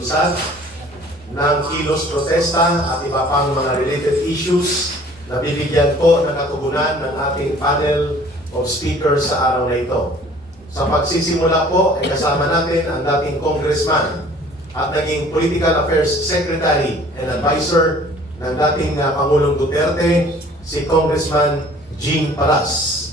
paglunsad ng kilos protesta at iba pang mga related issues na bibigyan po ng katugunan ng ating panel of speakers sa araw na ito. Sa pagsisimula po, ay kasama natin ang dating congressman at naging Political Affairs Secretary and Advisor ng dating Pangulong Duterte, si Congressman Jing Paras.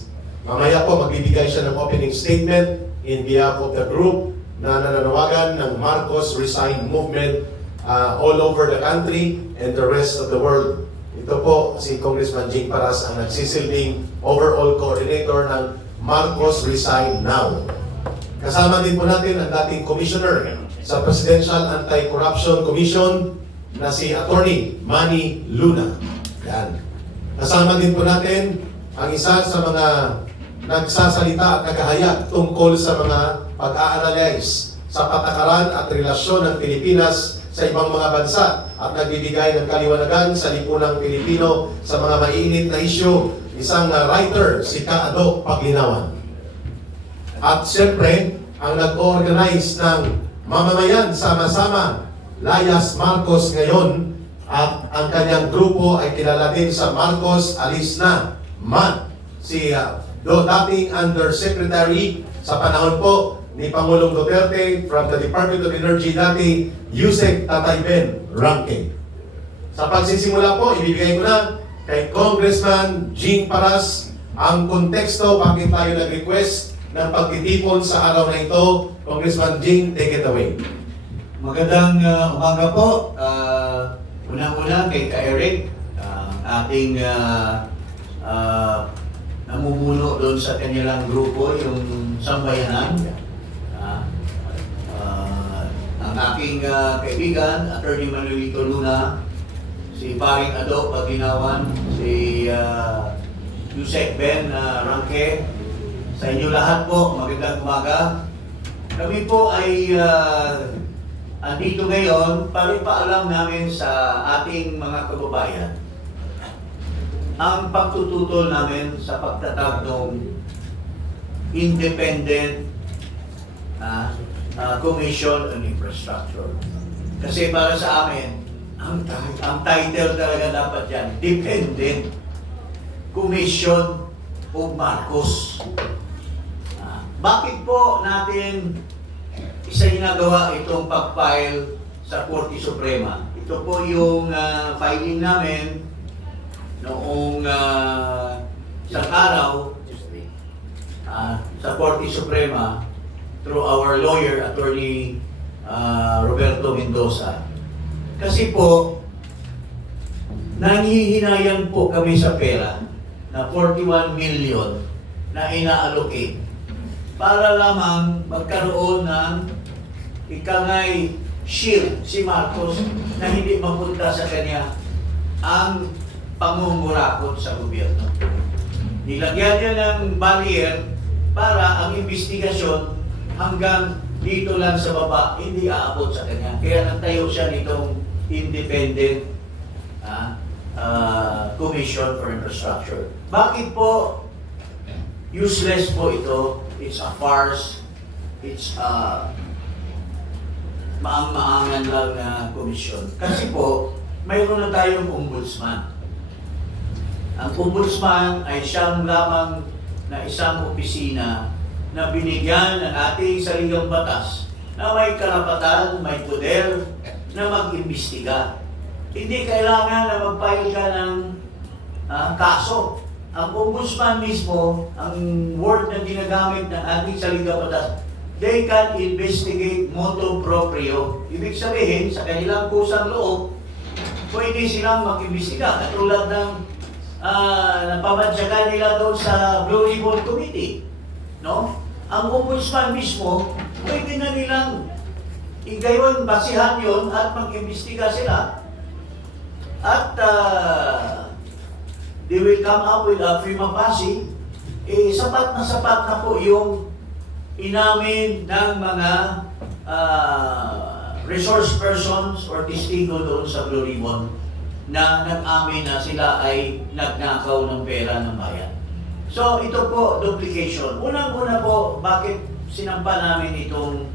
Mamaya po magbibigay siya ng opening statement in behalf of the group na nananawagan ng Marcos Resign Movement all over the country and the rest of the world. Ito po si Congressman Jing Paras ang nagsisilbing overall coordinator ng Marcos Resign Now. Kasama din po natin ang dating commissioner sa Presidential Anti-Corruption Commission na si Attorney Manny Luna. Yan. Kasama din po natin ang isa sa mga nagsasalita at naghahayag tungkol sa mga pag-a-analyze sa patakaran at relasyon ng Pilipinas sa ibang mga bansa at nagbibigay ng kaliwanagan sa lipunang Pilipino sa mga mainit na isyu, isang writer, si Kaado Paglinawan. At siyempre, ang nag-organize ng mamamayan sama-sama, Layas Marcos ngayon, at ang kanyang grupo ay kilala din sa Marcos Alis Na Man, si dating Undersecretary sa panahon po ni Pangulong Duterte from the Department of Energy dati, Yusek Tatay Ben Ranke. Sa pagsisimula po, ibibigay ko na kay Congressman Jing Paras ang konteksto bakit tayo nag-request ng pagtitipon sa araw na ito. Congressman Jing, take it away. Magandang umaga po. Unang-una kay Ka-Eric, ating namumuno doon sa kanilang grupo, yung Sambayanan. Ang aking kaibigan, Attorney Manuelito Luna, si Paring Ado Paglinawan, si Yusek Ben Ranke, sa inyo lahat po, magandang umaga. Kami po ay andito ngayon para ipaalam namin sa ating mga kababayan ang pagtututol namin sa pagtatag ng Independent Commission on Infrastructure. Kasi para sa amin, ang title talaga dapat yan, Dependent Commission of Marcos. Bakit po natin isa ginagawa itong pag-file sa Korte Suprema? Ito po yung filing namin noong isang araw sa Korte Suprema through our lawyer, Attorney Roberto Mendoza. Kasi po, nanghihinayan po kami sa pera na 41 million na ina-allocate para lamang magkaroon ng ikangay shield si Marcos na hindi mapunta sa kanya ang pangungurakot sa gobyerno. Nilagyan niya ng barrier para ang investigasyon hanggang dito lang sa baba, hindi aabot sa kanya. Kaya nagtayo siya nitong Independent Commission for Infrastructure. Bakit po useless po ito? It's a farce. It's maang-maangan lang na komisyon. Kasi po, mayroon na tayong ombudsman. Ang ombudsman ay siyang lamang na isang opisina na binigyan ng ating saligang batas na may karapatan, may poder na mag-imbestiga. Hindi kailangan na mag-file ka ng kaso. Ang ombudsman mismo, ang word na ginagamit ng ating saligang batas, they can investigate motu proprio. Ibig sabihin, sa kanilang kusang loob, pwede silang mag-imbestiga. Katulad ng napamadyakan nila doon sa Blue Ribbon Committee. No? Ang ombudsman mismo, pwede na nilang igayon, basihan yon at mag-imbestiga sila. At they will come up with a prima facie, sapat na po yung inamin ng mga resource persons or testigo doon sa Blue Ribbon na nag-amin na sila ay nagnakaw ng pera ng bayan. So ito po, duplication. Unang-una po, bakit sinampa namin itong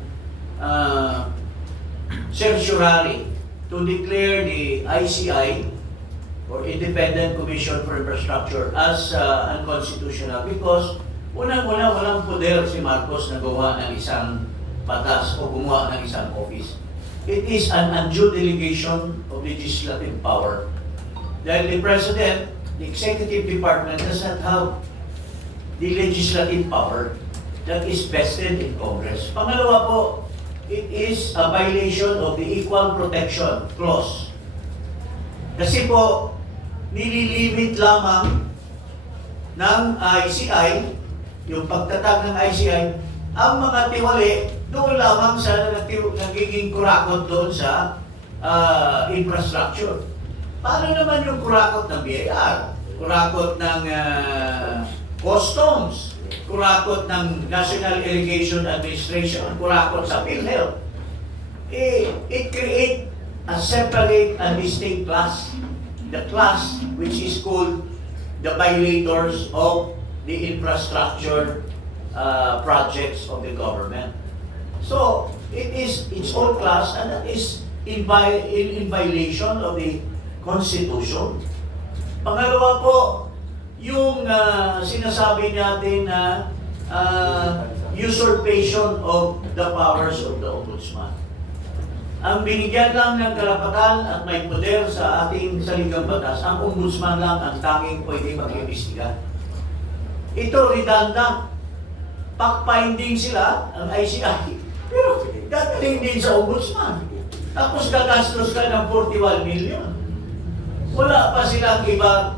certiorari to declare the ICI or Independent Commission for Infrastructure as unconstitutional because unang-una walang poder si Marcos na gawa ng isang batas o gumawa ng isang office. It is an undue delegation of legislative power. Dahil the President, the Executive Department does not have the legislative power that is vested in Congress. Pangalawa po, it is a violation of the Equal Protection Clause. Kasi po, nililimit lamang ng ICI, yung pagtatag ng ICI, ang mga tiwali doon lamang sa nagiging kurakot doon sa infrastructure. Paano naman yung kurakot ng BIR? Kurakot ng customs, kurakot ng National Irrigation Administration, kurakot sa PhilHealth. It create a separate and distinct class. The class which is called the violators of the infrastructure projects of the government. So, it is its own class and that is in violation of the Constitution. Pangalawa po, yung sinasabi natin na usurpation of the powers of the Ombudsman. Ang binigyan lang ng karapatan at may poder sa ating saligang batas, ang Ombudsman lang ang tanging pwede mag-imbestiga. Ito redundant. Fact-finding sila, ang ICI, pero dadaling din sa Ombudsman. Tapos gagastos ka ng 41 million. Wala pa silang iba.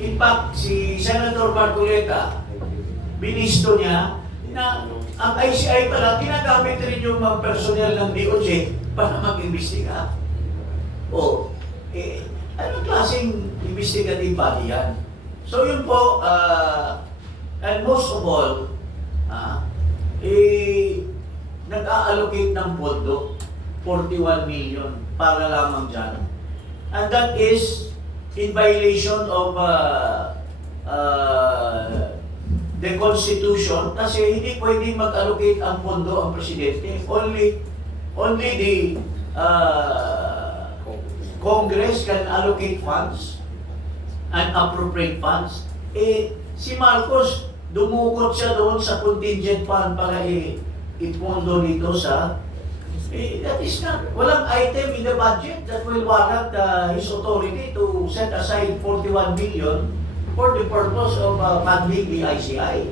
In fact, si Senator Marcoleta, binisto niya na ang ICI pala, ginagamit rin yung mga personnel ng DOJ para mag-imbestiga. Anong klaseng investigative body yan? So yun po, and most of all, nag-a-allocate ng pondo, 41 million para lamang dyan. And that is in violation of the Constitution kasi hindi pwedeng mag-allocate ang pondo ang presidente. Only the Congress can allocate funds and appropriate funds. Si Marcos, dumukot siya doon sa contingent fund para ipondo dito sa that is not, walang item in the budget that will warrant his authority to set aside 41 million for the purpose of funding the ICI.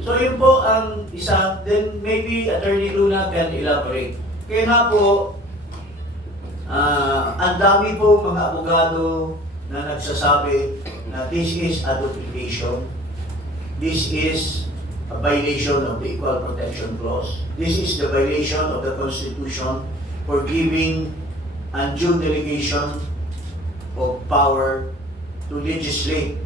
So yun po ang isa, then maybe Attorney Luna can elaborate. Kaya nga po, ang dami po mga abogado na nagsasabi na this is a duplication, this is a violation of the Equal Protection Clause. This is the violation of the Constitution for giving undue delegation of power to legislate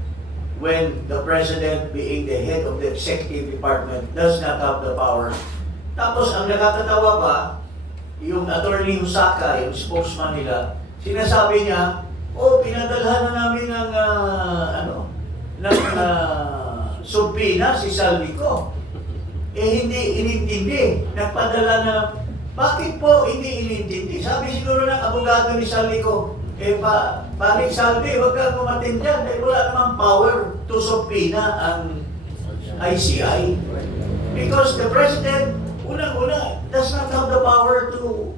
when the President, being the head of the Executive Department, does not have the power. Tapos ang nakakatawa pa, yung Attorney Husaka, yung spokesman nila, sinasabi niya, pinadalhan na namin ng subpina si Saldico. Hindi inintindi. Nagpadala na, bakit po hindi inintindi? Sabi siguro ng abogado ni Saldico, Paring Saldi, huwag kang kumatin dyan. Dahil wala namang power to subpina ang ICI. Because the President, unang-una, does not have the power to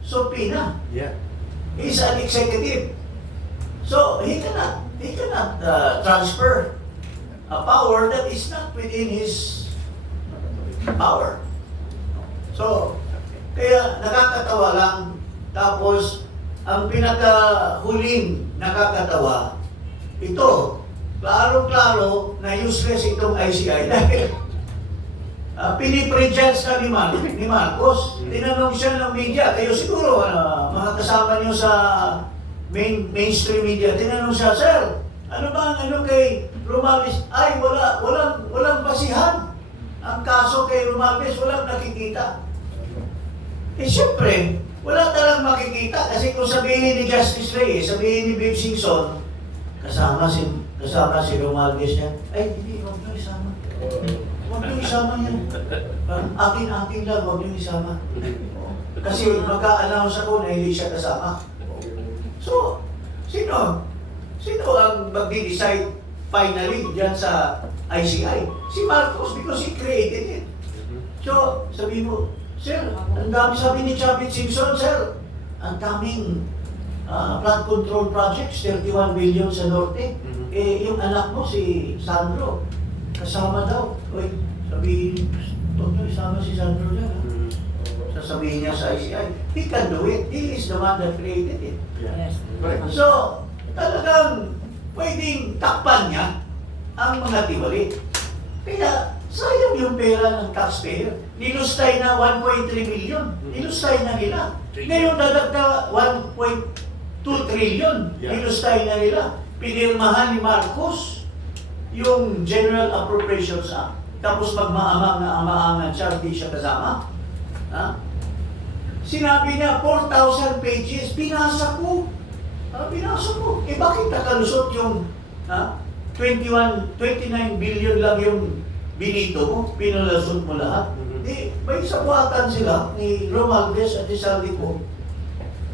subpina. Yeah. He's an executive. So, he cannot transfer a power that is not within his power. So, kaya nakakatawa lang. Tapos, ang pinakahuling nakakatawa, ito, klaro-klaro na useless itong ICI dahil piniprejudge na ni Marcos. Tinanong siya ng media, kayo siguro, mga kasama niyo sa mainstream media, tinanong siya, Sir, ano ba ang kay Romualdez? Ay, walang basihan. Ang kaso kay Romualdez, walang nakikita. Siyempre, wala talang makikita kasi kung sabihin ni Justice Reyes, sabihin ni Babe Singson, kasama si Romualdez niya, ay, hindi, huwag niyo isama. Huwag niyo isama yan. Akin lang, huwag niyo isama. Kasi magka-announce ako na hindi siya kasama. So, sino ang magdi-decide finally dyan sa ICI? Si Marcos, because he created it. So, sabi mo, sir, ang dami, sabi ni Chavit Simpson, sir, ang daming flood control projects, 31 billion sa Norte. Eh, yung anak mo, si Sandro, kasama daw. Uy, sabi, Toto, isama si Sandro dyan. Sasabihin niya sa ICI, he can do it. He is the one that created it. Yes. So, talagang pwedeng takpan niya ang mga tiwali. Kaya, sayang yung pera ng taxpayer. Nilustay na 1.3 million. Nilustay na nila. Ngayon dadagdag 1.2 trillion. Nilustay na nila. Pinirmahan ni Marcos yung General Appropriations Act. Tapos magmaamang na amaangan siya, hindi siya kasama. Ha? Sinabi niya, 4,000 pages, binasa ko. Binasa ko. Eh bakit nakalusot yung 29 billion lang yung binito mo, pinalusot mo lahat? Eh, may sabuatan sila ni Romualdez at ni Saldico.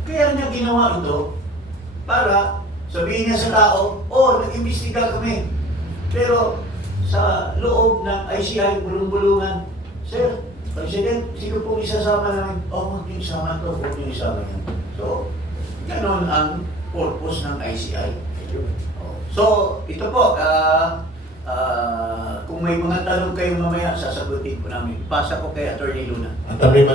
Kaya niya ginawa ito para sabihin niya sa tao, nag-imbestiga kami. Pero sa loob ng ICI, bulong-bulungan, Sir, President, sino pong isasama namin? Huwag niyo isama ito, huwag niyo isama yan. So, ganon ang purpose ng ICI. So, ito po, kung may mga tanong kayo mamaya, sasagutin ko namin. Pasa ko kay Atty. Luna. Atty.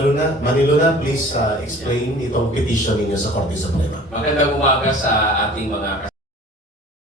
Maniluna, please explain itong petition ninyo sa Korte Suprema. Magandang umaga sa ating mga